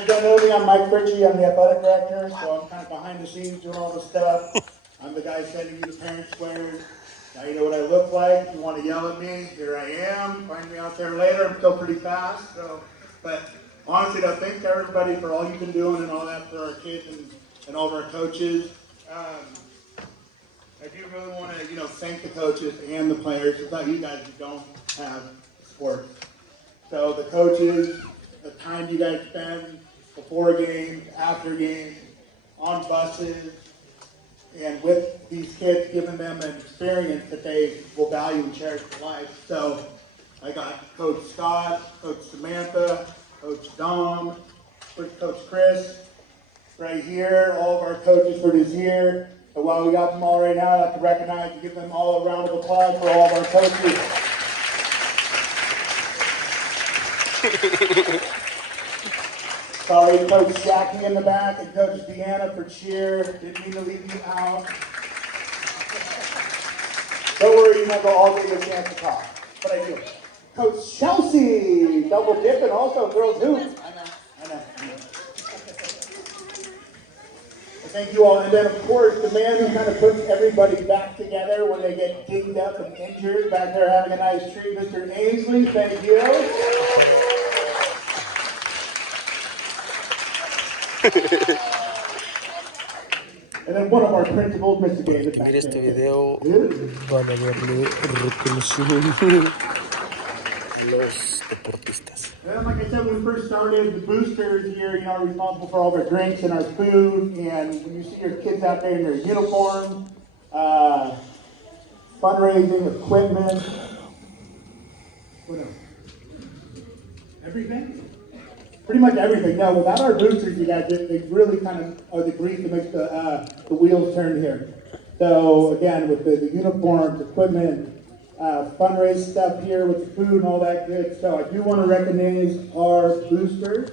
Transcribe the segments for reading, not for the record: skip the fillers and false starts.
guys don't know me, I'm Mike Ritchie, I'm the athletic director, so I'm kind of behind the scenes doing all the stuff. I'm the guy sending you the parent squares. Now you know what I look like. If you want to yell at me, here I am. Find me out there later. I'm still pretty fast. But honestly, though, thanks to everybody for all you've been doing and all that for our kids and all of our coaches. I do really want to, thank the coaches and the players. Without you guys, we don't have sports. So the coaches, the time you guys spend before games, after games, on buses, and with these kids, giving them an experience that they will value and cherish for life. So I got Coach Scott, Coach Samantha, Coach Dom, Coach Chris, right here, all of our coaches for this year. So while we got them all right now, I'd like to recognize and give them all a round of applause for all of our coaches. Sorry, Coach Jackie in the back and Coach Deanna for cheer. Didn't mean to leave you out. Don't worry, you never all get a chance to talk, but I do. Coach Chelsea, double dipping, also girls hoop. I know. Thank you all. And then, of course, the man who kind of puts everybody back together when they get dinged up and injured, back there having a nice treat, Mr. Ainsley. Thank you. And then one of our principals, Mr. David. En este video van a darle reconocimiento los deportistas. And like I said, when we first started, the boosters here, are responsible for all of our drinks and our food. And when you see your kids out there in their uniform, fundraising, equipment, what else? Everything? Pretty much everything. No, without our boosters, you guys, they really kind of are the grease that makes the wheels turn here. So again, with the uniforms, equipment, fundraise stuff here with the food and all that good. So I do want to recognize our boosters.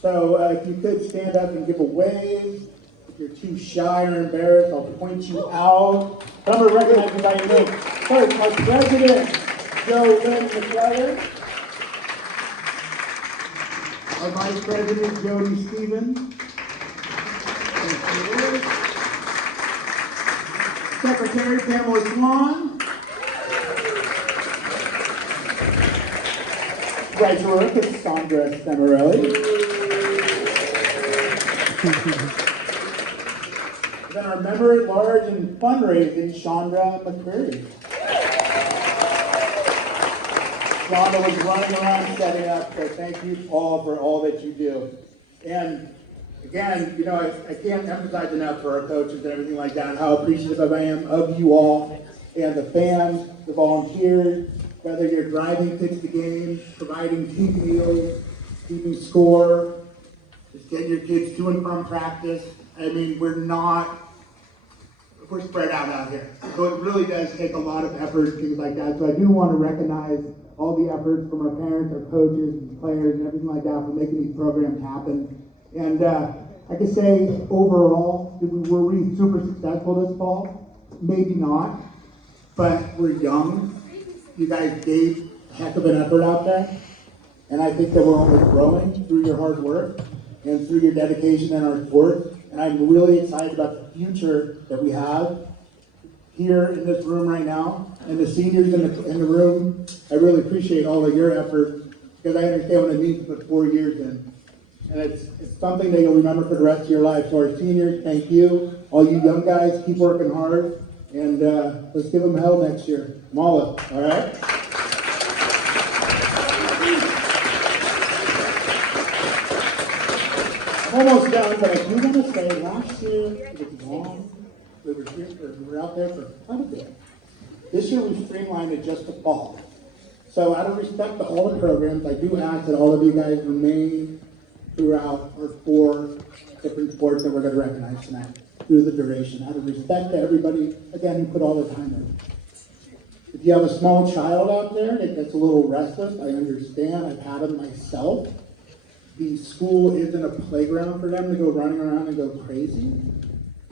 So if you could stand up and give a wave. If you're too shy or embarrassed, I'll point you out. But I'm going to recognize you by your name. First, our president, Joe Lynn McClellan. Our Vice President, Jody Stevens. Secretary, Pamela Swan. Treasurer, Cassandra Semarelli. Then our member at large in fundraising, Chandra McCreary. Chandra was running around setting up, so thank you all for all that you do. And again, I can't emphasize enough for our coaches and everything like that, how appreciative I am of you all and the fans, the volunteers, whether you're driving kids to games, providing team meals, keeping score, just getting your kids to and from practice. I mean, we're spread out here. So it really does take a lot of effort, things like that. So I do want to recognize all the efforts from our parents, our coaches, and players, and everything like that for making these programs happen. And I can say, overall, were we super successful this fall? Maybe not, but we're young. You guys gave a heck of an effort out there, and I think that we're only growing through your hard work and through your dedication in our sport. And I'm really excited about the future that we have here in this room right now. And the seniors in the room, I really appreciate all of your efforts because I understand what it means to put 4 years in. And it's something that you'll remember for the rest of your life. So our seniors, thank you. All you young guys, keep working hard. And let's give them hell next year. Mala, all right? I'm almost done, but I do want to say last year it was long. We were out there for quite a bit. This year we streamlined it just to fall. So out of respect to all the programs, I do ask that all of you guys remain throughout our 4 different sports that we're going to recognize tonight through the duration. Out of respect to everybody, again, who put all the time in. If you have a small child out there that's a little restless, I understand. I've had them myself. The school isn't a playground for them to go running around and go crazy.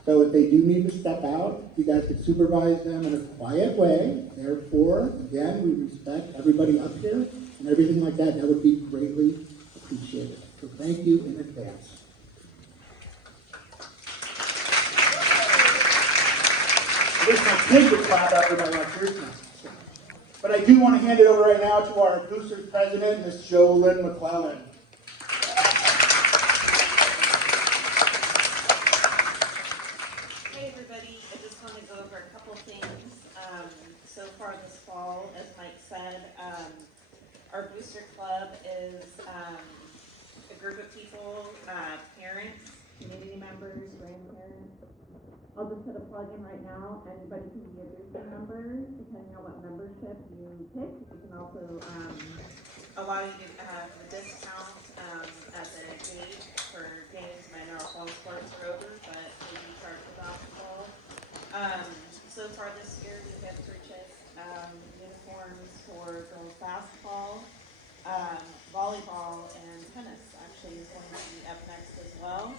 So if they do need to step out, you guys could supervise them in a quiet way. Therefore, again, we respect everybody up here and everything like that. That would be greatly appreciated. So thank you in advance. I wish my kids would clap after my lectures. But I do want to hand it over right now to our Boosters president, Ms. JoLynn McClellan. Hey everybody, I just want to go over a couple things. So far this fall, as Mike said, our Booster Club is a group of people, parents, community members, grandparents. I'll just put a plug in right now. Anybody can be a Booster member, depending on what membership you pick. You can also allow you to have a discount at the gate for games. I know all sports are over, but we do charge for basketball. So far this year, we have purchased uniforms for girls basketball, volleyball, and tennis. Actually, is going to be up next as well.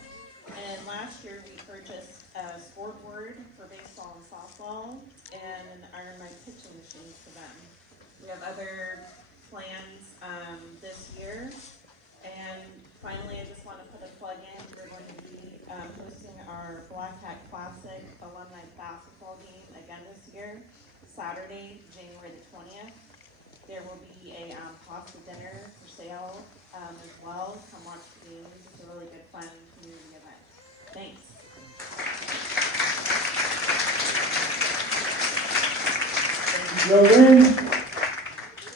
And last year, we purchased a scoreboard for baseball and softball, and an Iron Mike pitching machine for them. We have other plans this year. And finally, I just want to put a plug in. We're going to be hosting our Black Hat Classic alumni basketball game again this year, Saturday, January the 20th. There will be a pasta dinner for sale as well. Come watch the game. It's a really good, fun community event. Thanks. Thank you, JoLynn.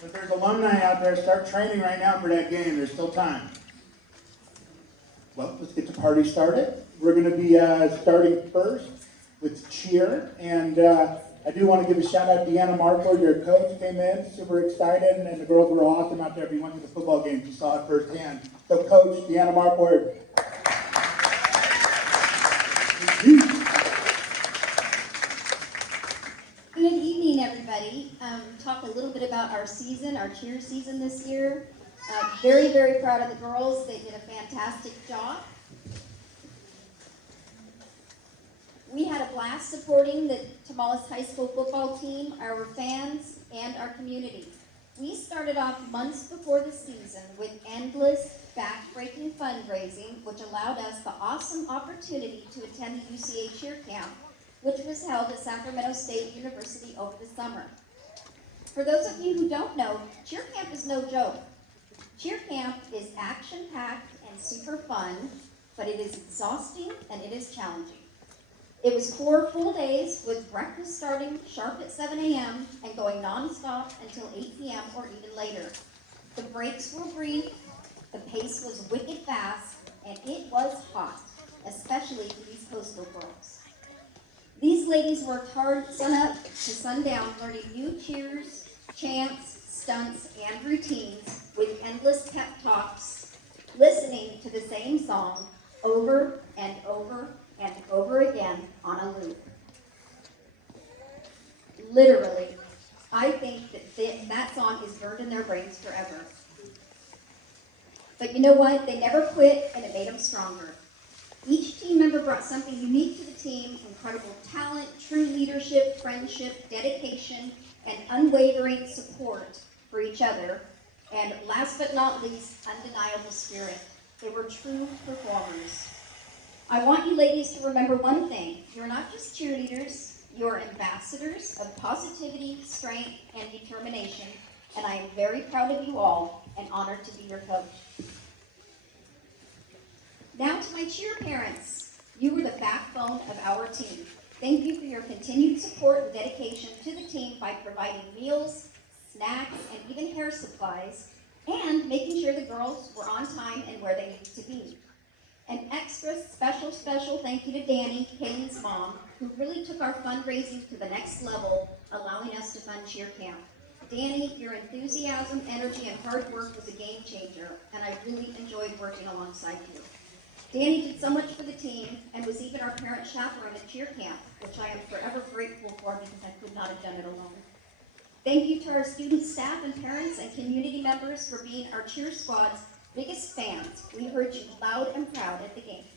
If there's alumni out there, start training right now for that game. There's still time. Well, let's get the party started. We're going to be starting first with cheer. And I do want to give a shout out to Deanna Markford. Your coach came in, super excited, and the girls were awesome out there. If you went to the football game, you saw it firsthand. So, Coach Deanna Markford. Good evening, everybody. Talk a little bit about our season, our cheer season this year. Very, very proud of the girls. They did a fantastic job. We had a blast supporting the Tomales High School football team, our fans, and our community. We started off months before the season with endless, back-breaking fundraising, which allowed us the awesome opportunity to attend the UCA Cheer Camp, which was held at Sacramento State University over the summer. For those of you who don't know, Cheer Camp is no joke. Cheer Camp is action-packed and super fun, but it is exhausting and it is challenging. It was 4 full days with breakfast starting sharp at 7 a.m. and going non-stop until 8 p.m. or even later. The breaks were brief, the pace was wicked fast, and it was hot, especially for these coastal girls. These ladies worked hard sun up to sundown learning new cheers, chants, stunts, and routines with endless pep talks, listening to the same song over and over and over again on a loop. Literally, I think that song is burned in their brains forever. But you know what? They never quit, and it made them stronger. Each team member brought something unique to the team: incredible talent, true leadership, friendship, dedication, and unwavering support for each other. And last but not least, undeniable spirit. They were true performers. I want you ladies to remember one thing. You're not just cheerleaders, you're ambassadors of positivity, strength, and determination. And I am very proud of you all and honored to be your coach. Now to my cheer parents. You were the backbone of our team. Thank you for your continued support and dedication to the team by providing meals, snacks, and even hair supplies, and making sure the girls were on time and where they needed to be. An extra special thank you to Danny, Kaylin's mom, who really took our fundraising to the next level, allowing us to fund Cheer Camp. Danny, your enthusiasm, energy, and hard work was a game changer, and I really enjoyed working alongside you. Danny did so much for the team and was even our parent chaperone at Cheer Camp, which I am forever grateful for because I could not have done it alone. Thank you to our students, staff, and parents and community members for being our cheer squad's biggest fans. We heard you loud and proud at the games.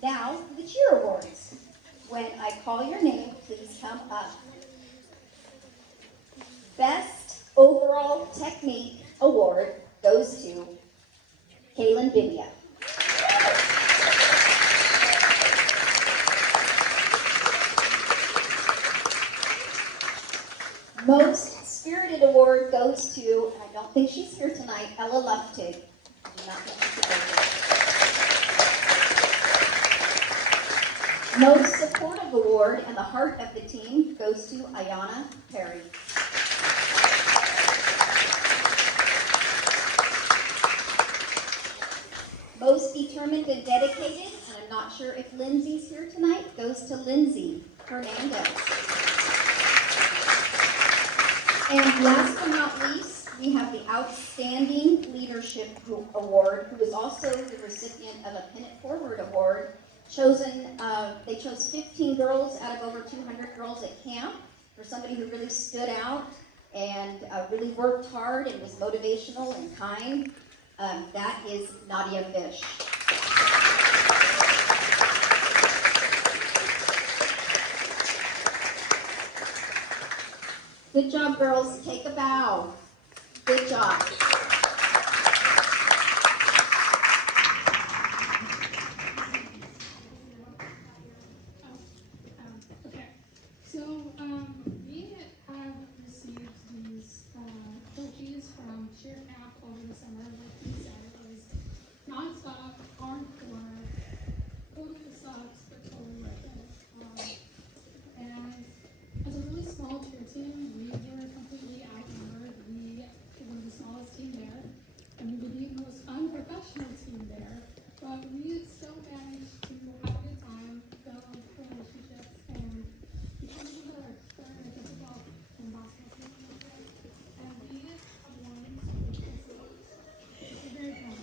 Now, the cheer awards. When I call your name, please come up. Best Overall Technique Award goes to Kaylin Bibia. Most Spirited Award goes to, and I don't think she's here tonight, Ella Luftig. I do not think she's here. Most Supportive Award and the heart of the team goes to Ayana Perry. Most Determined and Dedicated, and I'm not sure if Lindsay's here tonight, goes to Lindsay Hernandez. And last but not least, we have the Outstanding Leadership Award, who is also the recipient of a Pennant Forward Award. They chose 15 girls out of over 200 girls at camp for somebody who really stood out and really worked hard and was motivational and kind. That is Nadia Fish. Good job, girls. Take a bow. Good job. Okay, so we have received these trophies from cheer camp over the summer. Like he said, it was nonstop, hardcore, totally sucks, but totally worth it. And as a really small cheer team, we were completely outnumbered. We were the smallest team there, and we were the most unprofessional team there. But we still managed to have a good time, build relationships, and become together during the football and basketball team. And we have won this season. We're very proud.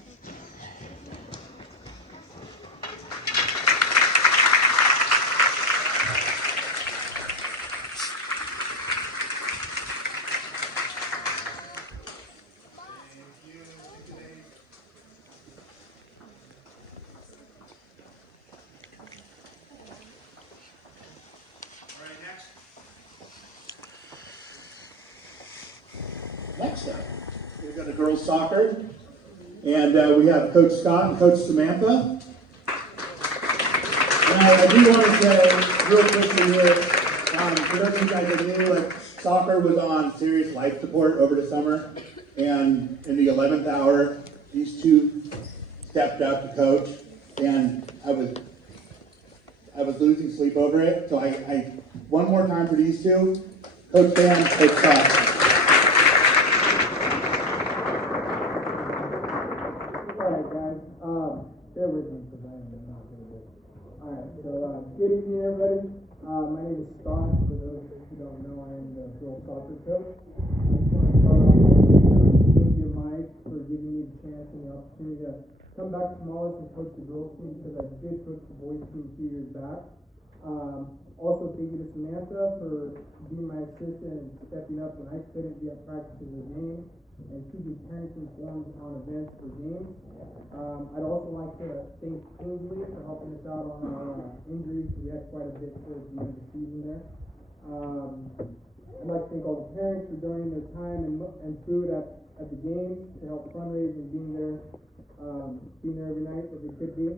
Next up, we've got a girls soccer, and we have Coach Scott and Coach Samantha. Now, I do want to say real quickly here, for those of you guys that knew, like, soccer was on serious life support over the summer, and in the 11th hour, these two stepped up to coach, and I was losing sleep over it. So I one more time for these two, Coach Sam, Coach Scott. Alright guys, bear with me because I am not really good. Alright, so good evening everybody. My name is Scott. For those who don't know, I am the girls soccer coach. I just want to start off by saying thank you, Mike, for giving me the chance and the opportunity to come back to Mollis and coach the girls team because I did coach the boys team a few years back. Also thank you to Samantha for being my assistant and stepping up when I couldn't be at practices or games and keeping parents informed on events or games. I'd also like to thank Kingsley for helping us out on our injuries. We had quite a bit towards the end of the season there. I'd like to thank all the parents for donating their time and food at the games to help fundraise and being there every night that we could be.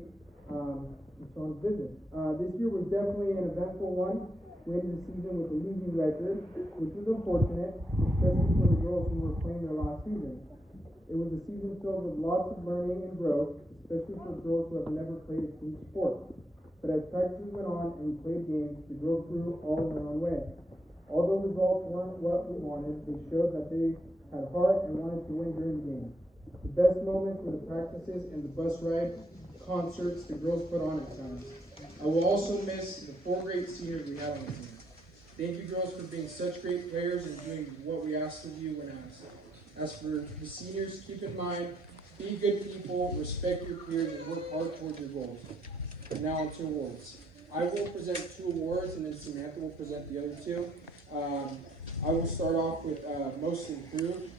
And so on business. This year was definitely an eventful one. We ended the season with a losing record, which was unfortunate, especially for the girls who were playing their last season. It was a season filled with lots of learning and growth, especially for girls who have never played a team sport. But as practices went on and we played games, the girls grew all in their own way. Although results weren't what we wanted, they showed that they had heart and wanted to win during the games. The best moments were the practices and the bus ride concerts the girls put on at times. I will also miss the 4 great seniors we had on the team. Thank you girls for being such great players and doing what we asked of you when asked. As for the seniors, keep in mind, be good people, respect your peers, and work hard towards your goals. And now on to awards. I will present 2 awards and then Samantha will present the other 2. I will start off with most improved.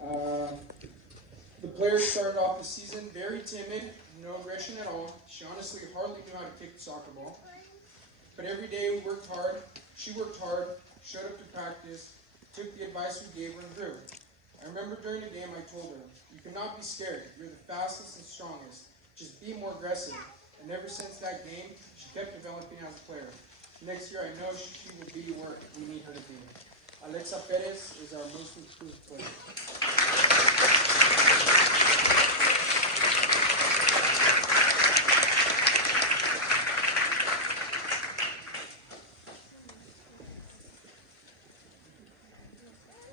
The players started off the season very timid, no aggression at all. She honestly hardly knew how to kick the soccer ball. But every day we worked hard. She worked hard, showed up to practice, took the advice we gave her and grew. I remember during the game I told her, you cannot be scared. You're the fastest and strongest. Just be more aggressive. And ever since that game, she kept developing as a player. Next year I know she will be where we need her to be. I'd like Alexa Perez is our most improved player.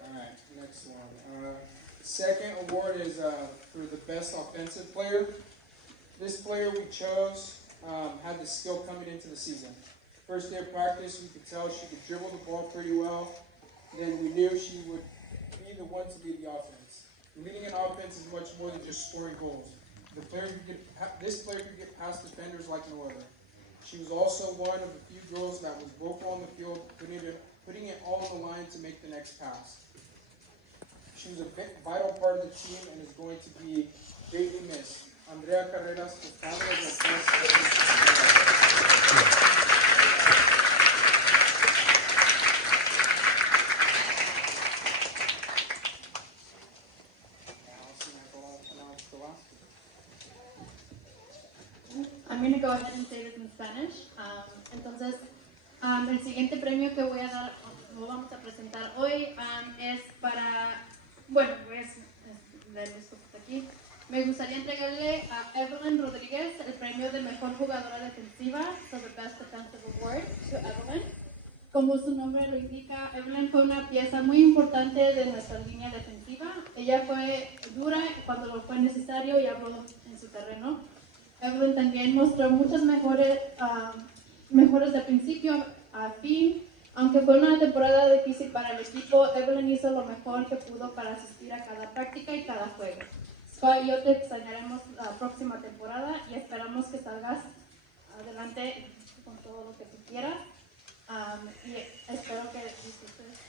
Alright, next one. The second award is for the best offensive player. This player we chose had the skill coming into the season. First day of practice, we could tell she could dribble the ball pretty well. Then we knew she would be the one to lead the offense. Leading an offense is much more than just scoring goals. This player could get past defenders like no other. She was also one of the few girls that was vocal on the field, putting it all on the line to make the next pass. She was a vital part of the team and is going to be greatly missed. Andrea Carreras, the founder of the best I'm going to go ahead and say this in Spanish. Entonces, el siguiente premio que voy a dar, lo vamos a presentar hoy, es para, bueno, es leer esto aquí. Me gustaría entregarle a Evelyn Rodríguez el premio de mejor jugadora defensiva, so the Best Defensive Award to Evelyn. Como su nombre lo indica, Evelyn fue una pieza muy importante de nuestra línea defensiva. Ella fue dura cuando lo fue necesario y habló en su terreno. Evelyn también mostró muchas mejores de principio a fin. Aunque fue una temporada difícil para el equipo, Evelyn hizo lo mejor que pudo para asistir a cada práctica y cada juego. Scott y yo te extrañaremos la próxima temporada y esperamos que salgas adelante con todo lo que tú quieras. Y espero que disfrutes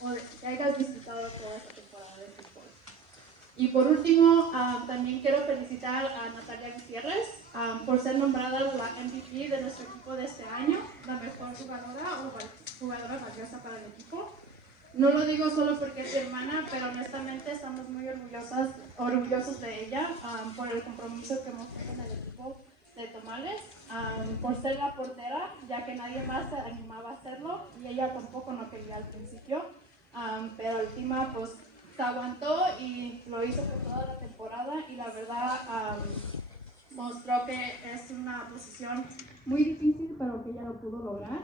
todo lo que hayas disfrutado toda esta temporada de fútbol. Y por último, también quiero felicitar a Natalia Gutiérrez por ser nombrada la MVP de nuestro equipo de este año, la mejor jugadora o jugadora valiosa para el equipo. No lo digo solo porque es mi hermana, pero honestamente estamos muy orgullosos de ella por el compromiso que mostró con el equipo de Tomales, por ser la portera, ya que nadie más se animaba a hacerlo y ella tampoco no quería al principio, pero encima pues se aguantó y lo hizo por toda la temporada y la verdad mostró que es una posición muy difícil pero que ella lo pudo lograr,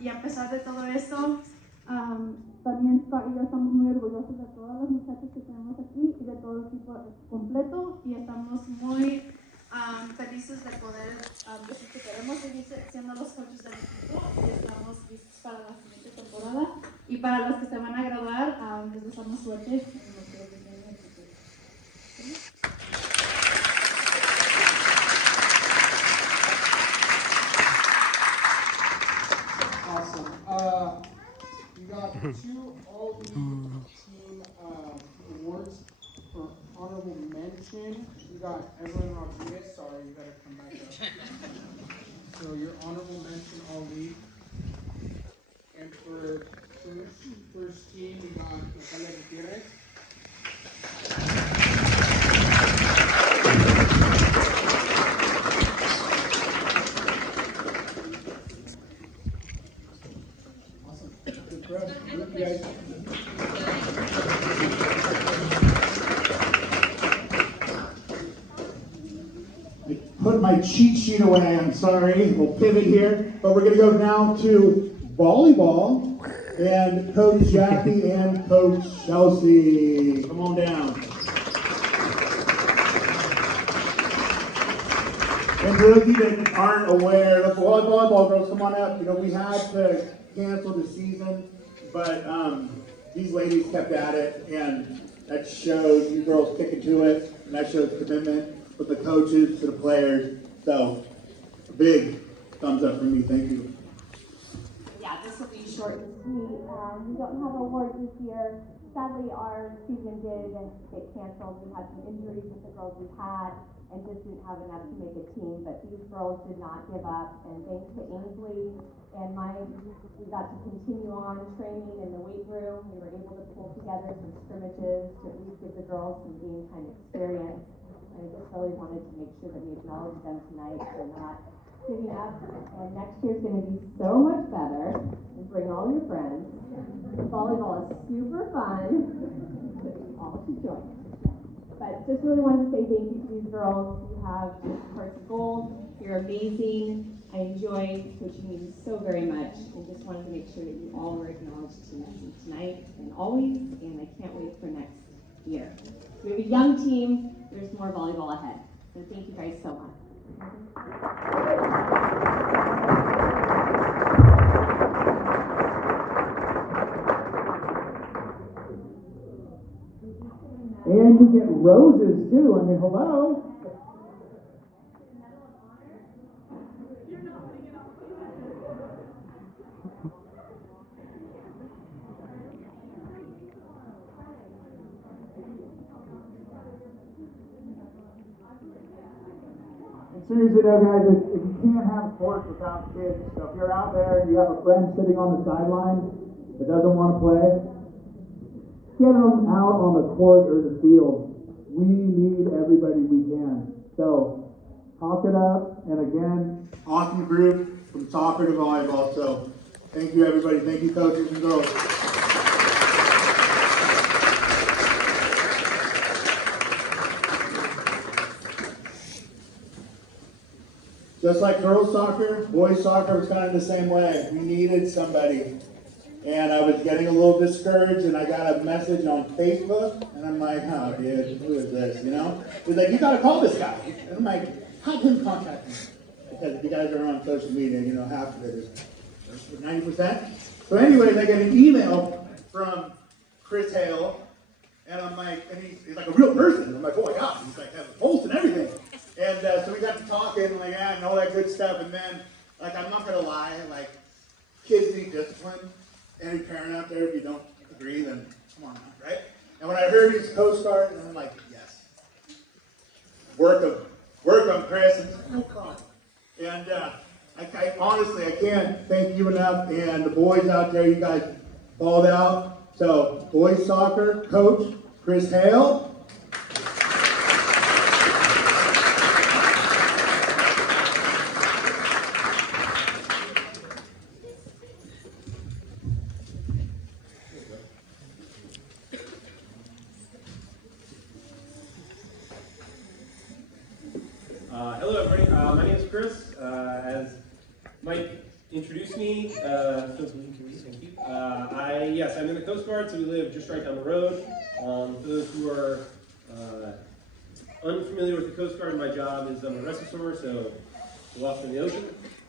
y a pesar de todo esto también Scott y yo estamos muy orgullosos de todas las muchachas que tenemos aquí y de todo el equipo completo y estamos muy felices de poder decir que queremos seguir siendo los coaches del equipo y estamos listos para la siguiente temporada. Y para los que se van a graduar, les deseamos suerte en lo que viene en el futuro. Awesome. You got 2 All-League Team awards for honorable mention. You got Evelyn Rodriguez. Sorry, you gotta come back up. So your honorable mention All-League. And for first team, we got Natalia Gutierrez. Awesome. Good press. Good, guys. I put my cheat sheet away, I'm sorry. We'll pivot here, but we're gonna go now to volleyball. And Coach Jackie and Coach Chelsea, come on down. And for those of you that aren't aware, the volleyball girls, come on up. You know, we had to cancel the season, but these ladies kept at it, and that shows you girls sticking to it, and that shows commitment with the coaches to the players. So, a big thumbs up for me. Thank you. Yeah, this will be short and sweet. We don't have awards this year. Sadly, our season did get canceled. We had some injuries with the girls we had and just didn't have enough to make a team, but these girls did not give up. And thanks to Ainsley and Mike, we got to continue on training in the weight room. We were able to pull together some scrimmages to at least give the girls some game time experience. I just really wanted to make sure that we acknowledge them tonight for not giving up, and next year's going to be so much better. And bring all your friends. Volleyball is super fun. All should join. But just really wanted to say thank you to these girls. You have hearts of gold. You're amazing. I enjoy coaching you so very much, and just wanted to make sure that you all were acknowledged tonight and always, and I can't wait for next year. We have a young team. There's more volleyball ahead. So thank you guys so much. And you get roses too. I mean, hello. Seriously though, guys, if you can't have sports without kids, so if you're out there and you have a friend sitting on the sideline that doesn't want to play, get them out on the court or the field. We need everybody we can. So, talk it up, and again, Awesome group from soccer to volleyball. So thank you, everybody. Thank you, coaches and girls. Just like girls soccer, boys soccer was kind of the same way. We needed somebody. And I was getting a little discouraged, and I got a message on Facebook, and I'm like, oh, dude, who is this, you know? He's like, you gotta call this guy. And I'm like, how can you contact me? Because if you guys are on social media, you know, half of it is 90%. So anyways, I get an email from Chris Hale, and I'm like, and he's like a real person. I'm like, oh my God, he's like, has a pulse and everything. And so we got to talking, like, yeah, and all that good stuff. And then, like, I'm not gonna lie, like, kids need discipline. Any parent out there, if you don't agree, then come on now, right? And when I heard he's Coast Guard, and I'm like, yes. Work on Chris, and oh God. And I honestly, I can't thank you enough. And the boys out there, you guys balled out. So, boys soccer coach Chris Hale. Hello, everybody. My name is Chris. As Mike introduced me, thank you. I'm in the Coast Guard, so we live just right down the road. For those who are unfamiliar with the Coast Guard, my job is I'm a rescue swimmer, so we're lost in the ocean,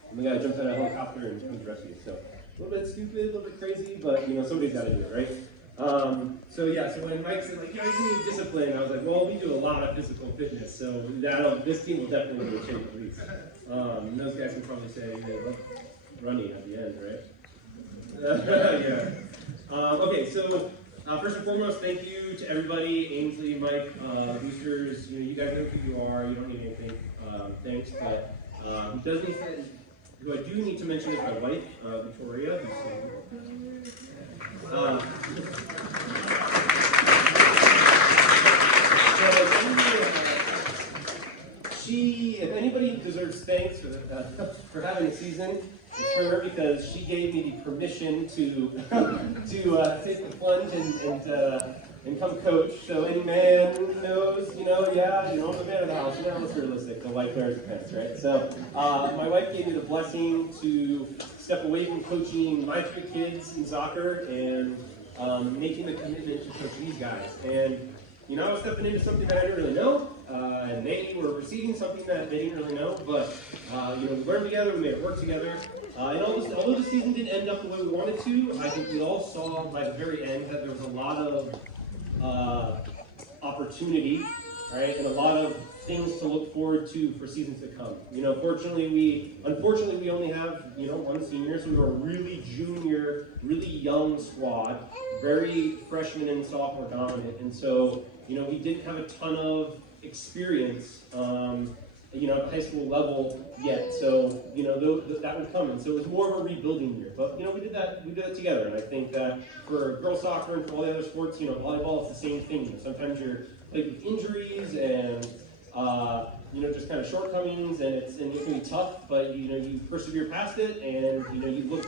and the guy jumps out of a helicopter and comes to rescue you. So a little bit stupid, a little bit crazy, but you know somebody's got to do it, right? So when Mike said like, yeah, you need discipline, I was like, well, we do a lot of physical fitness, so this team will definitely be a change at least. Those guys can probably say they love running at the end, right? Yeah. Okay, so first and foremost, thank you to everybody, Ainsley, Mike, boosters. You know, you guys know who you are. You don't need anything. Thanks, but who I do need to mention is my wife, Victoria, who's if anybody deserves thanks for having a season, it's her, because she gave me the permission to take the plunge and come coach. So any man knows, I'm the man of the house. Let's be realistic. The wife wears the pants, right? So my wife gave me the blessing to step away from coaching my 3 kids in soccer and making the commitment to coach these guys. And I was stepping into something that I didn't really know, and they were receiving something that they didn't really know. But we learned together, we made it work together. And although the season didn't end up the way we wanted to, I think we all saw by the very end that there was a lot of opportunity, right, and a lot of things to look forward to for seasons to come. Unfortunately, we only have one senior, so we were a really junior, really young squad, very freshman and sophomore dominant, and so we didn't have a ton of experience, at the high school level yet. So that would come, and so it was more of a rebuilding year. But we did that together, and I think that for girls soccer and for all the other sports, volleyball, it's the same thing. Sometimes you're plagued with injuries and just kind of shortcomings, and it can be tough, but you persevere past it, and you look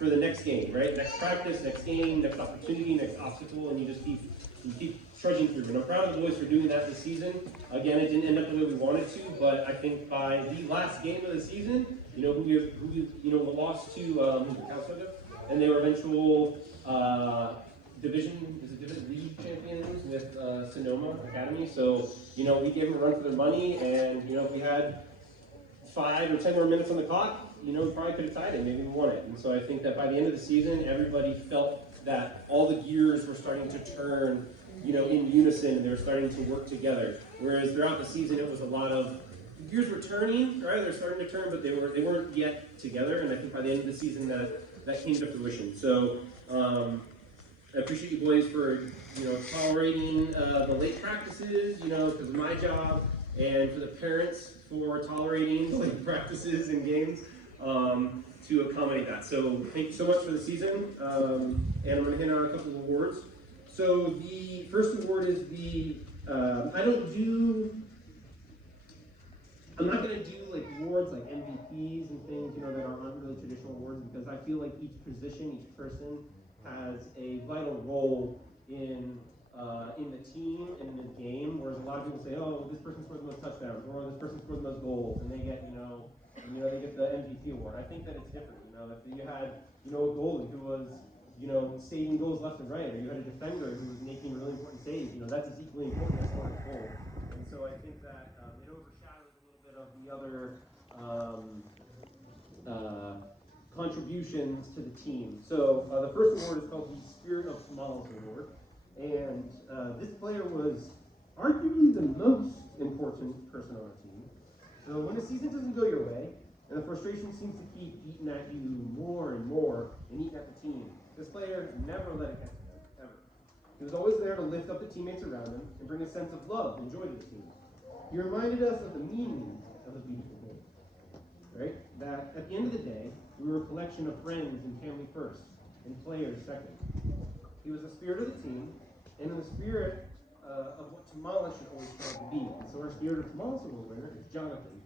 for the next game, right? Next practice, next game, next opportunity, next obstacle, and you keep trudging through. And I'm proud of the boys for doing that this season. Again, it didn't end up the way we wanted to, but I think by the last game of the season, who we lost to Calistoga, and they were eventual division league champions with Sonoma Academy. So we gave them a run for their money, and if we had 5 or 10 more minutes on the clock, we probably could have tied it, maybe we won it. And so I think that by the end of the season, everybody felt that all the gears were starting to turn, in unison, and they were starting to work together. Whereas throughout the season, it was a lot of the gears were turning, right? They're starting to turn, but they weren't yet together. And I think by the end of the season, that came to fruition. So I appreciate you boys for tolerating the late practices, because of my job, and for the parents for tolerating late practices and games. To accommodate that. So thank you so much for the season, and I'm going to hand out a couple of awards. So the first award is I'm not going to do like awards like MVPs and things, that aren't really traditional awards, because I feel like each position, each person has a vital role in the team and in the game, whereas a lot of people say, oh, this person scored the most touchdowns, or this person scored the most goals, and they get, they get the MVP award. I think that it's different, if you had, a goalie who was, saving goals left and right, or you had a defender who was making really important saves, that's as equally important as scoring a goal. And so I think that it overshadows a little bit of the other contributions to the team. So the first award is called the Spirit of Tamales Award. And this player was arguably the most important person on the team. So when the season doesn't go your way, and the frustration seems to keep eating at you more and more, and eating at the team, this player never let it get to him, ever. He was always there to lift up the teammates around him and bring a sense of love and joy to the team. He reminded us of the meaning of a beautiful game, right? That at the end of the day, we were a collection of friends and family first, and players second. He was the spirit of the team, and in the spirit of what Tamales should always try to be. And so our Spirit of Tamales Award winner is Jonathan.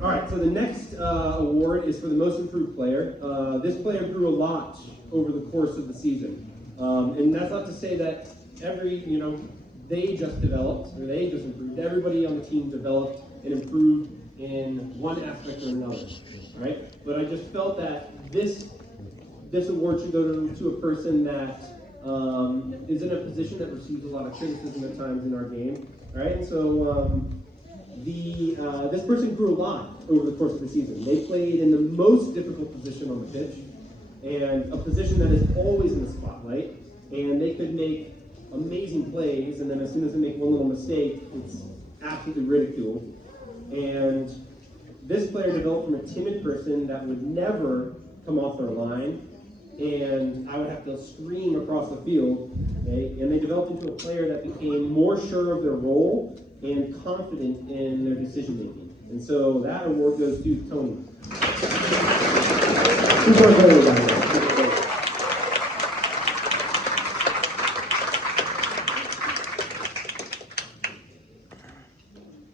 All right, so the next award is for the most improved player. This player grew a lot over the course of the season. And that's not to say that they just developed, or they just improved. Everybody on the team developed and improved in one aspect or another, right? But I just felt that this award should go to a person that is in a position that receives a lot of criticism at times in our game, right? And so this person grew a lot over the course of the season. They played in the most difficult position on the pitch, and a position that is always in the spotlight, and they could make amazing plays, and then as soon as they make one little mistake, it's absolutely ridiculed. And this player developed from a timid person that would never come off their line, and I would have to scream across the field, okay? And they developed into a player that became more sure of their role and confident in their decision making. And so that award goes to Tony.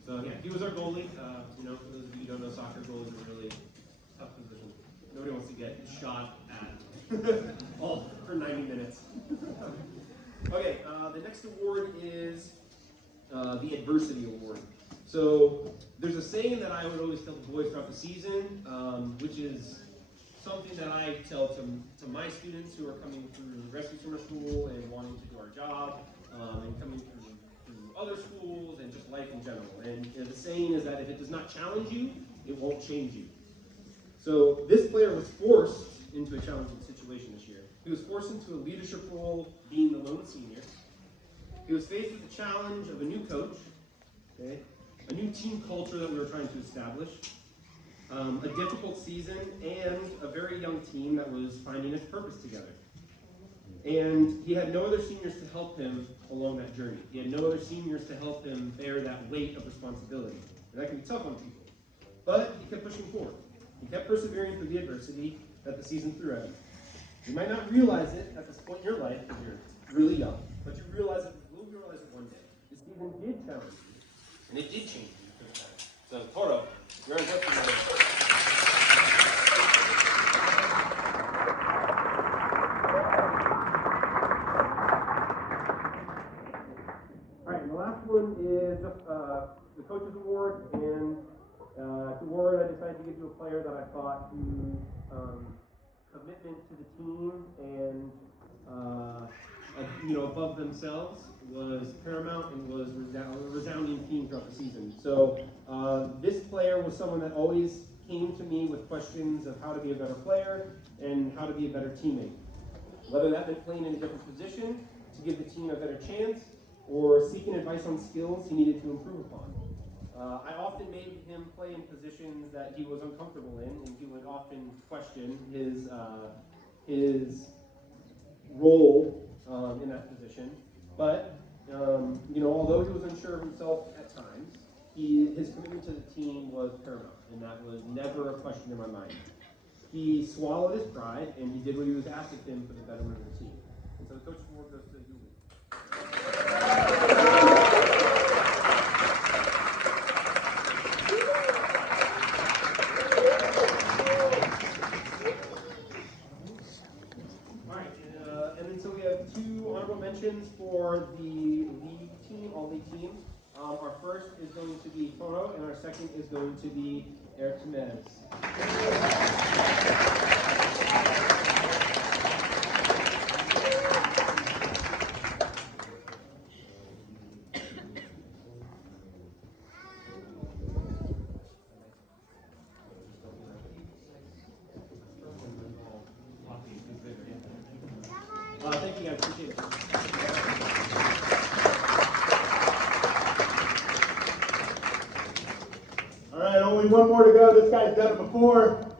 So yeah, he was our goalie. For those of you who don't know soccer, goalies are a really tough position. Nobody wants to get shot at all for 90 minutes. Okay, the next award is the Adversity Award. So there's a saying that I would always tell the boys throughout the season, which is something that I tell to my students who are coming through rescue summer school and wanting to do our job, and coming through other schools and just life in general. And the saying is that if it does not challenge you, it won't change you. So this player was forced into a challenging situation this year. He was forced into a leadership role, being the lone senior. He was faced with the challenge of a new coach, okay, a new team culture that we were trying to establish, a difficult season, and a very young team that was finding its purpose together. And he had no other seniors to help him along that journey. He had no other seniors to help him bear that weight of responsibility. And that can be tough on people. But he kept pushing forward. He kept persevering through the adversity that the season threw at him. You might not realize it at this point in your life because you're really young, but you will realize it one day. This season did challenge you, and it did change you for the time. So, Toro, you're in touch. One is the Coaches Award, and it's an award I decided to give to a player that I thought whose commitment to the team and above themselves was paramount and was a resounding theme throughout the season. So this player was someone that always came to me with questions of how to be a better player and how to be a better teammate. Whether that meant playing in a different position to give the team a better chance, or seeking advice on skills he needed to improve upon. I often made him play in positions that he was uncomfortable in, and he would often question his role in that position. But although he was unsure of himself at times, his commitment to the team was paramount, and that was never a question in my mind. He swallowed his pride, and he did what he was asked of him for the betterment of the team. And so the Coach's Award goes to Julie. Mentions for the league team, all league teams. Our first is going to be Toro, and our second is going to be Eric Jimenez. Thank you guys, appreciate it. All right, only one more to go. This guy's done it before.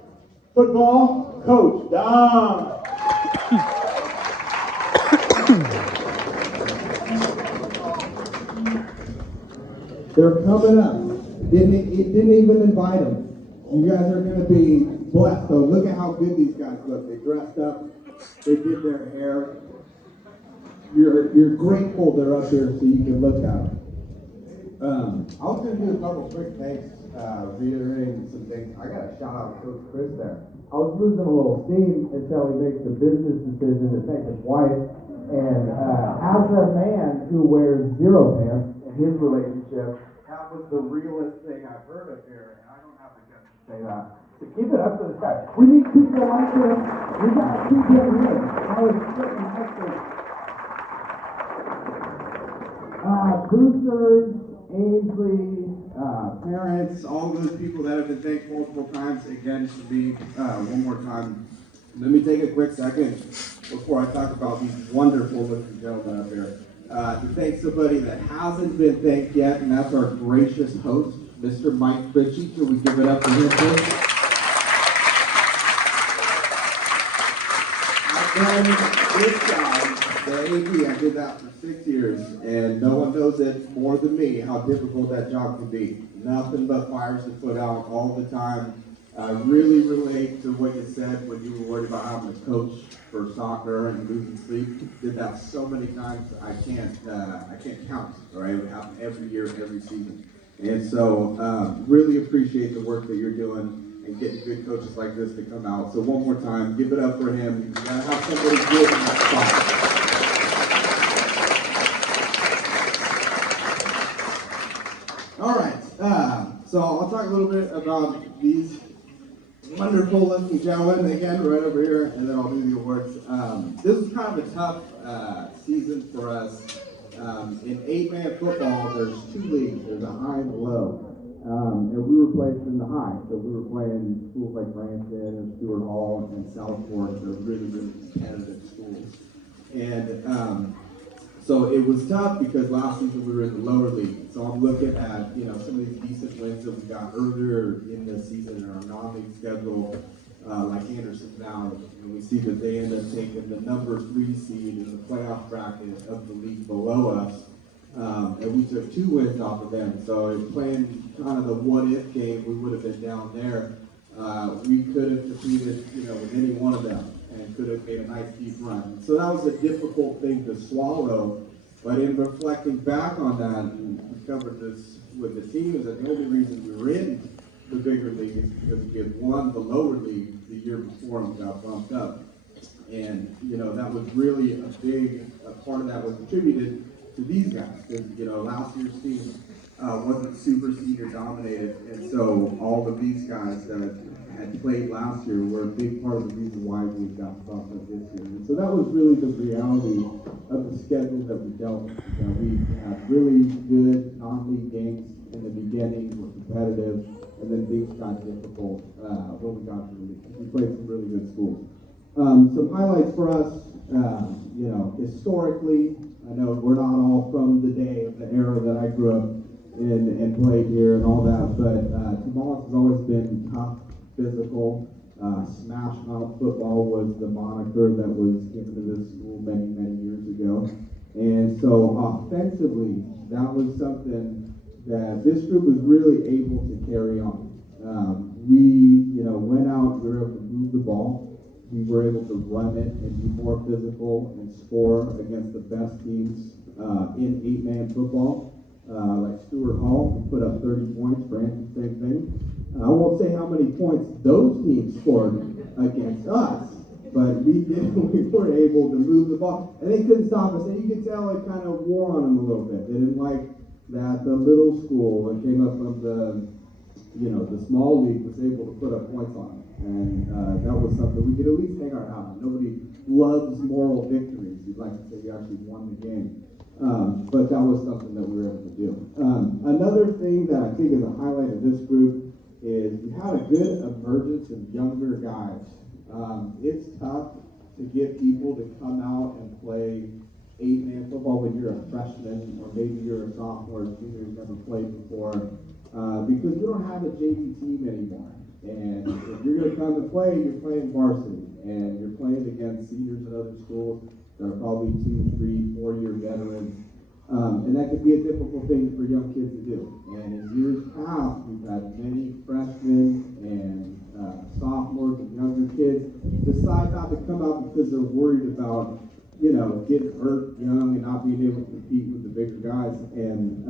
Football coach, Dom. They're coming up. It didn't even invite them. You guys are going to be blessed. So look at how good these guys look. They dressed up. They did their hair. You're grateful they're up here so you can look at them. I was going to do a couple quick things, reiterating some things. I got to shout out Coach Chris there. I was losing a little steam until he makes the business decision to thank his wife. And as a man who wears zero pants in his relationship, that was the realest thing I've heard of here. And I don't have the guts to say that. So keep it up to this guy. We need people like him. We got to keep him here. I was sitting next to boosters, Ainsley, parents, all those people that have been thanked multiple times. Again, should be one more time. Let me take a quick second before I talk about these wonderful looking gentlemen up here to thank somebody that hasn't been thanked yet, and that's our gracious host, Mr. Mike Fritchie. Can we give it up for him, please? And this guy, the AD, I did that for 6 years, and no one knows it more than me how difficult that job can be. Nothing but fires to put out all the time. Really relate to what you said when you were worried about having a coach for soccer and losing sleep. Did that so many times I can't count. All right, it would happen every year, every season. And so really appreciate the work that you're doing and getting good coaches like this to come out. So one more time, give it up for him. You gotta have somebody good in that spot. All right, so I'll talk a little bit about these wonderful looking gentlemen again right over here, and then I'll do the awards. This is kind of a tough season for us. In 8-man football, there's 2 leagues. There's a high and a low. And we were placed in the high, so we were playing schools like Branson and Stewart Hall and Southport. They're really, really competitive schools. And so it was tough because last season we were in the lower league. So I'm looking at some of these decent wins that we got earlier in the season in our non-league schedule. like Anderson Valley, and we see that they end up taking the number 3 seed in the playoff bracket of the league below us, and we took 2 wins off of them. So in playing kind of the what-if game, we would have been down there. We could have competed, with any one of them, and could have made a nice deep run. So that was a difficult thing to swallow. But in reflecting back on that, and we covered this with the team, is that the only reason we were in the bigger league is because we had won the lower league the year before and got bumped up. And, that was really a big part of that was attributed to these guys. Because, last year's team wasn't super senior dominated. And so all of these guys that had played last year were a big part of the reason why we got bumped up this year. And so that was really the reality of the schedule that we dealt with. We had really good non-league games in the beginning, were competitive, and then things got difficult when we got to the league. We played some really good schools. Some highlights for us, historically, I know we're not all from the day of the era that I grew up in and played here and all that, but Tomales has always been tough, physical. Smash Mouth football was the moniker that was given to this school many, many years ago. And so offensively, that was something that this group was really able to carry on. We, went out, we were able to move the ball. We were able to run it and be more physical and score against the best teams in 8-man football. Like Stuart Hall, who put up 30 points, Brandon, same thing. I won't say how many points those teams scored against us, but we were able to move the ball, and they couldn't stop us. And you could tell it kind of wore on them a little bit. They didn't like that the little school that came up from the small league was able to put up points on them. And that was something we could at least hang our hat on. Nobody loves moral victories. You'd like to say you actually won the game. But that was something that we were able to do. Another thing that I think is a highlight of this group is we had a good emergence of younger guys. It's tough to get people to come out and play 8-man football when you're a freshman, or maybe you're a sophomore or junior who's never played before, because we don't have a JV team anymore. And if you're going to come and play, you're playing varsity, and you're playing against seniors at other schools that are probably 2, 3, 4-year veterans. And that could be a difficult thing for young kids to do. And in years past, we've had many freshmen and sophomores and younger kids decide not to come out because they're worried about, getting hurt young and not being able to compete with the bigger guys. And,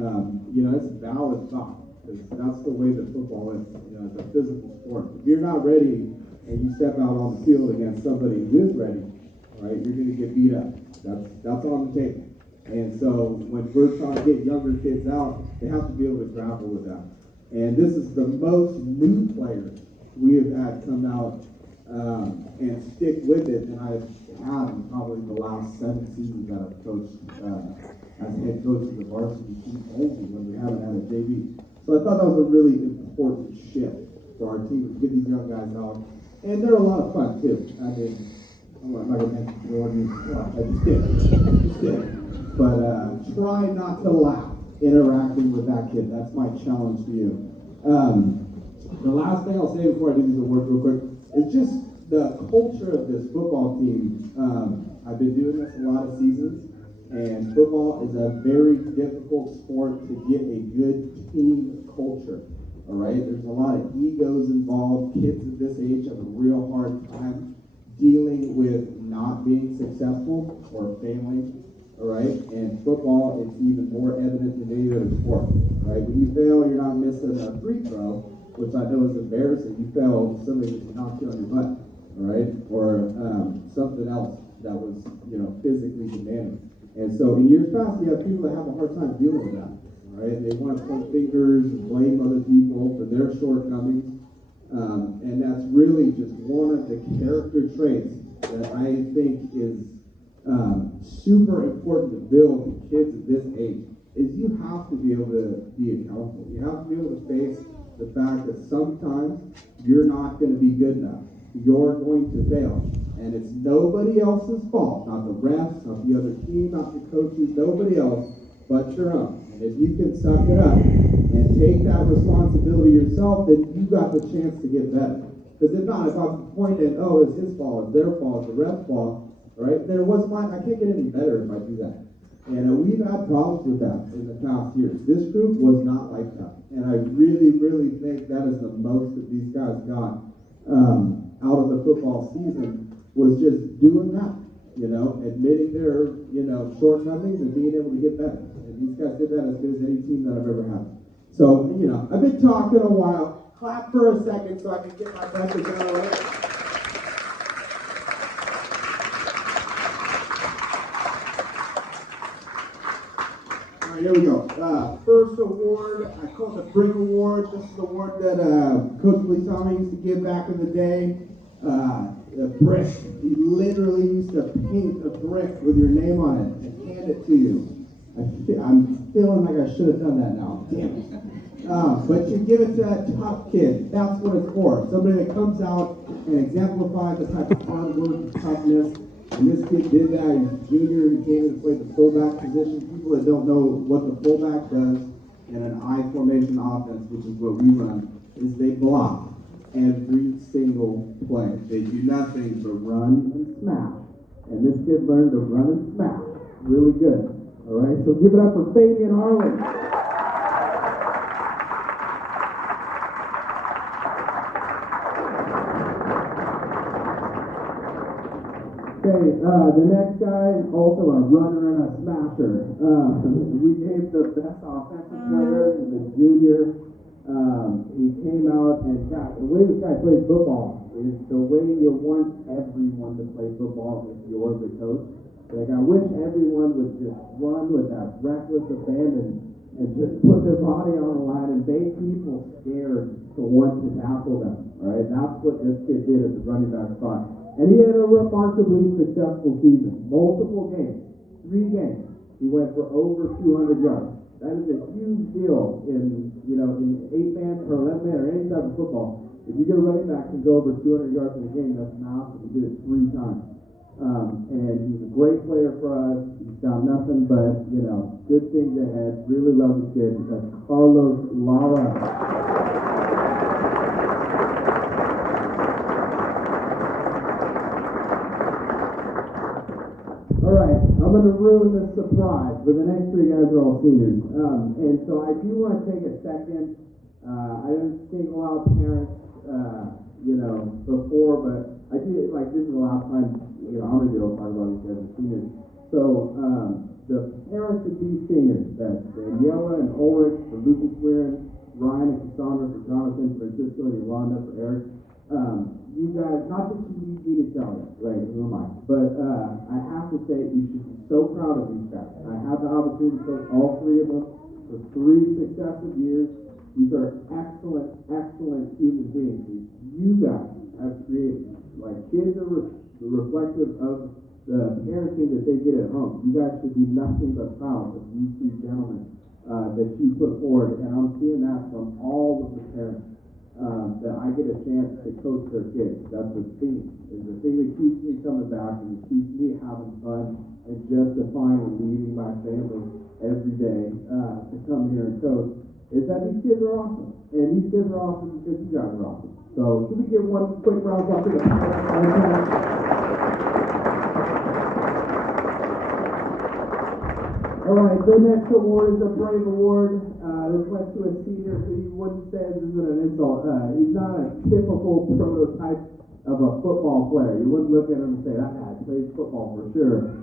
it's a valid thought, because that's the way that football is. It's a physical sport. If you're not ready and you step out on the field against somebody who is ready, right, you're going to get beat up. That's on the table. And so when we're trying to get younger kids out, they have to be able to grapple with that. And this is the most new players we have had come out and stick with it than I've had in probably the last 7 seasons that I've coached as head coach of the varsity team only, when we haven't had a JV. So I thought that was a really important shift for our team to get these young guys out. And they're a lot of fun too. I mean, I'm not going to mention Jordan. I just did. But try not to laugh interacting with that kid. That's my challenge to you. The last thing I'll say before I do these awards real quick is just the culture of this football team. I've been doing this a lot of seasons, and football is a very difficult sport to get a good team culture. All right, there's a lot of egos involved. Kids at this age have a real hard time dealing with not being successful or failing. All right, and football is even more evident than any other sport. All right, when you fail, you're not missing a free throw, which I know is embarrassing. You failed, somebody knocked you on your butt. All right, or something else that was, physically demanding. And so in years past, you have people that have a hard time dealing with that. All right, they want to point fingers and blame other people for their shortcomings. And that's really just one of the character traits that I think is super important to build in kids at this age, is you have to be able to be accountable. You have to be able to face the fact that sometimes you're not going to be good enough. You're going to fail. And it's nobody else's fault, not the refs, not the other team, not the coaches, nobody else but your own. And if you can suck it up and take that responsibility yourself, then you got the chance to get better. Because if not, if I'm pointing, oh, it's his fault, it's their fault, it's the ref's fault, right? Then it wasn't mine. I can't get any better if I do that. And we've had problems with that in the past years. This group was not like that. And I really, really think that is the most that these guys got out of the football season, was just doing that, admitting their, shortcomings and being able to get better. And these guys did that as good as any team that I've ever had. So, I've been talking a while. Clap for a second so I can get my message out of it. All right, here we go. First award, I call it the Brick Award. This is the award that Coach Lee Tommy used to give back in the day. A brick. He literally used to paint a brick with your name on it and hand it to you. I'm feeling like I should have done that now. Damn it. But you give it to that tough kid. That's what it's for. Somebody that comes out and exemplifies the type of hard work, toughness. And this kid did that. He's a junior. He came and played the fullback position. People that don't know what the fullback does in an I formation offense, which is what we run, is they block every single play. They do nothing but run and smash. And this kid learned to run and smash really good. All right, so give it up for Fabian Harlan. Okay, the next guy, also a runner and a smasher. We gave the best offensive player, the junior. He came out and the way this guy plays football is the way you want everyone to play football if you're the coach. Like, I wish everyone would just run with that reckless abandon and just put their body on the line and make people scared to want to tackle them. All right, that's what this kid did at the running back spot. And he had a remarkably successful season. Multiple games, 3 games. He went for over 200 yards. That is a huge deal in 8-man or 11-man or any type of football. If you get a running back can go over 200 yards in a game, that's massive. He did it 3 times. And he's a great player for us. He's got nothing but, good things ahead. Really love the kid. That's Carlos Lara. All right, I'm going to ruin the surprise, but the next 3 guys are all seniors. And so I do want to take a second. I didn't single out parents, before, but I did, this is the last time, I'm going to be able to talk about these guys as seniors. So the parents of these seniors, that's Daniela and Ulrich for Lucas Weirin, Ryan and Cassandra for Jonathan, Francisco and Yolanda for Eric. You guys, not that you need me to tell you, right, who am I? But I have to say, you should be so proud of these guys. I had the opportunity to coach all 3 of them for 3 successive years. These are excellent, excellent human beings. You guys have created, kids are reflective of the parenting that they get at home. You guys should be nothing but proud of these 3 gentlemen that you put forward. And I'm seeing that from all of the parents. That I get a chance to coach their kids. That's the thing. It's the thing that keeps me coming back and it keeps me having fun and justifying and leaving my family every day to come here and coach. Is that these kids are awesome. And these kids are awesome because you guys are awesome. So can we give one quick round of applause to the All right, the next award is a Brave Award. This went to a senior who you wouldn't say this isn't an insult. He's not a typical prototype of a football player. You wouldn't look at him and say, that guy plays football for sure.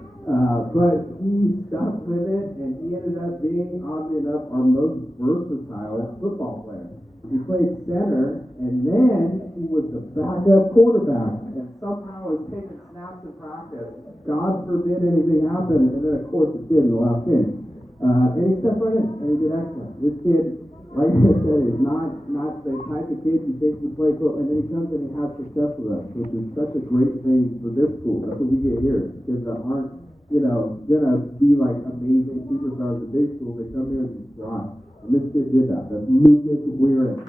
But he stuck with it, and he ended up being, oddly enough, our most versatile football player. He played center, and then he was the backup quarterback, and somehow was taking snaps in practice. God forbid anything happened, and then of course it did in the last game. And he stepped right in, and he did excellent. This kid, like I said, is not the type of kid you think would play football, and then he comes and he has success with us, which is such a great thing for this school. That's what we get here. Kids that aren't, gonna be like amazing superstars at big school. They come here and just thrive. And this kid did that. That's Lucas Weirin.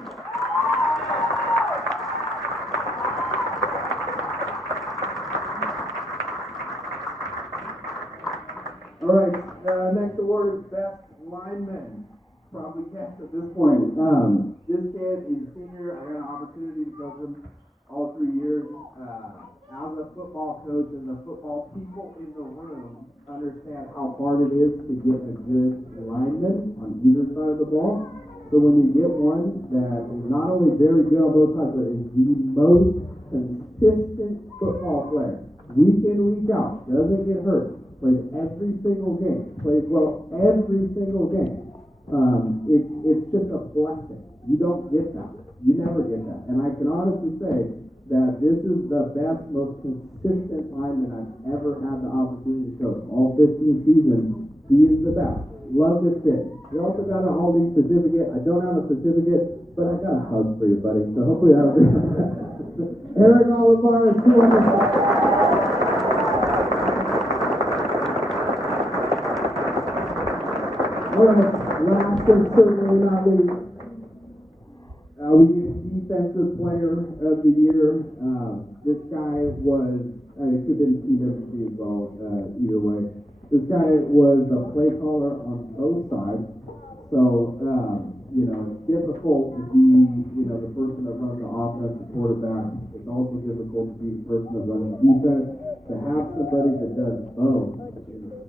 All right, next award is Best Lineman. Probably guessed at this point. This kid is a senior. I had an opportunity to coach him all 3 years. As a football coach and the football people in the room understand how hard it is to get a good lineman on either side of the ball. So when you get one that is not only very good on both sides, but is the most consistent football player, week in, week out, doesn't get hurt, plays every single game, plays well every single game, it's just a blessing. You don't get that. You never get that. And I can honestly say that this is the best, most consistent lineman I've ever had the opportunity to coach. All 15 seasons, he is the best. Love this kid. We also got an all-league certificate. I don't have a certificate, but I got a hug for you, buddy. So hopefully that'll be Eric Olivar is 200. All right, last and certainly not least, we get Defensive Player of the Year. This guy was, it could have been Team MVP as well, either way. This guy was a play caller on both sides. So, it's difficult to be, the person that runs the offense, the quarterback. It's also difficult to be the person that runs the defense. To have somebody that does both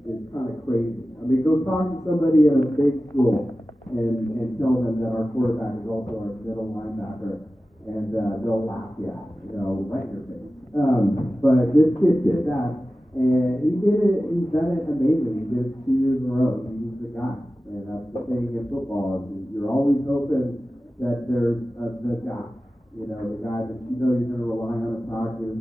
is kind of crazy. I mean, go talk to somebody at a big school and tell them that our quarterback is also our middle linebacker, and they'll laugh you out, right in your face. But this kid did that, and he did it. He's done it amazingly. He did it 2 years in a row. He's the guy, and that's the thing in football. You're always hoping that there's the guy, the guy that you're going to rely on in practice.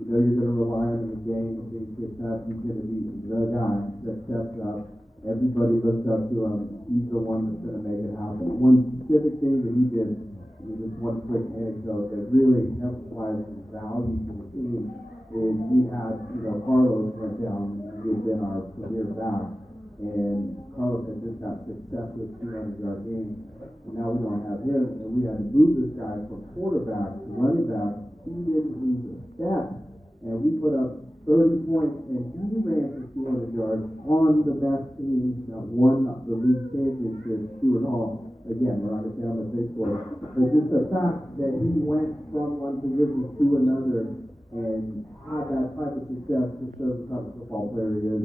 You're going to rely on in the game. If things get tough, he's going to be the guy that steps up. Everybody looks up to him. He's the one that's going to make it happen. One specific thing that he did, just one quick anecdote that really emphasized his value to the team, is we had, Carlos went down. He had been our premier back, and Carlos had just got successive 200-yard games. And now we don't have him, and we had to move this guy from quarterback to running back. He didn't lose a step, and we put up 30 points, and he ran for 200 yards on the best team that won the league championship, 2-0. Again, we're not going to say how much they scored, but just the fact that he went from one position to another and had that type of success just shows the type of football player he is.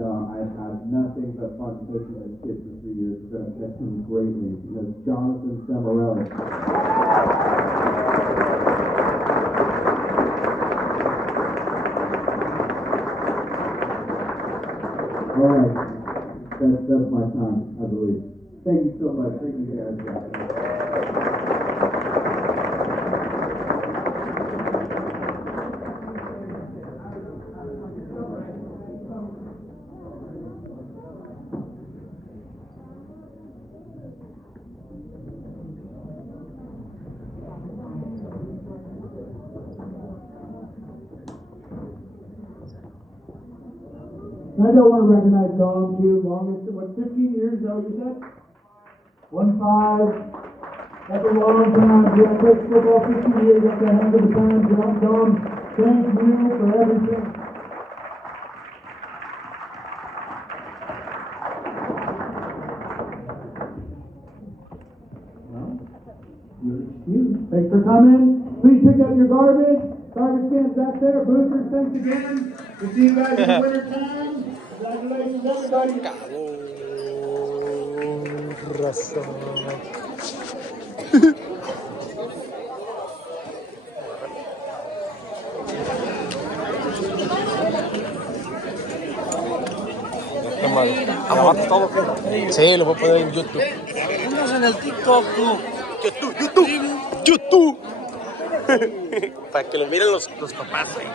I've had nothing but fun coaching this kid for 3 years. We're going to miss him greatly. Jonathan Samarelli. All right, that's my time, I believe. Thank you so much. Thank you guys. I don't want to recognize Dom too. Longest, 15 years, is that what you said? 1-5. That's a long time. Yeah, played football 15 years up there, hand of the time. Dom, thank you for everything. Well, you're excused. Thanks for coming. Please pick up your garbage. Garbage stands back there. Boosters, thanks again. We'll see you guys in the winter time. Congratulations, everybody. Raza. ¿Grabaste todo? Sí, lo voy a poner en YouTube. Pónganse en el TikTok, tú. YouTube. Para que lo miren los papás, güey.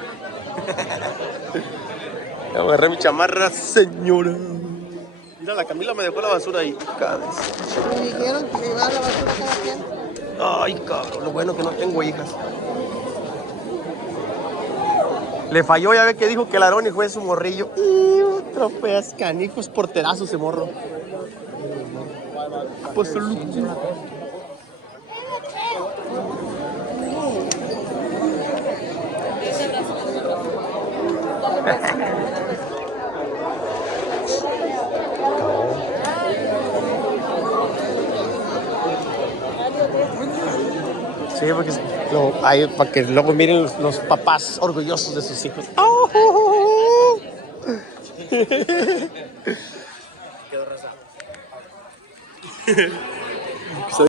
Agarré mi chamarra, señora. Mira, la Camila me dejó la basura ahí. Me dijeron que llevaba la basura cada quien. Ay, cabrón, lo bueno que no tengo hijas. Le falló, ya ve que dijo que el Aroni fue su morrillo. Trofeas, canijos, porterazos ese morro. Pues Sí, porque para que luego miren los papás orgullosos de sus hijos. ¡Oh! Quedó rezado.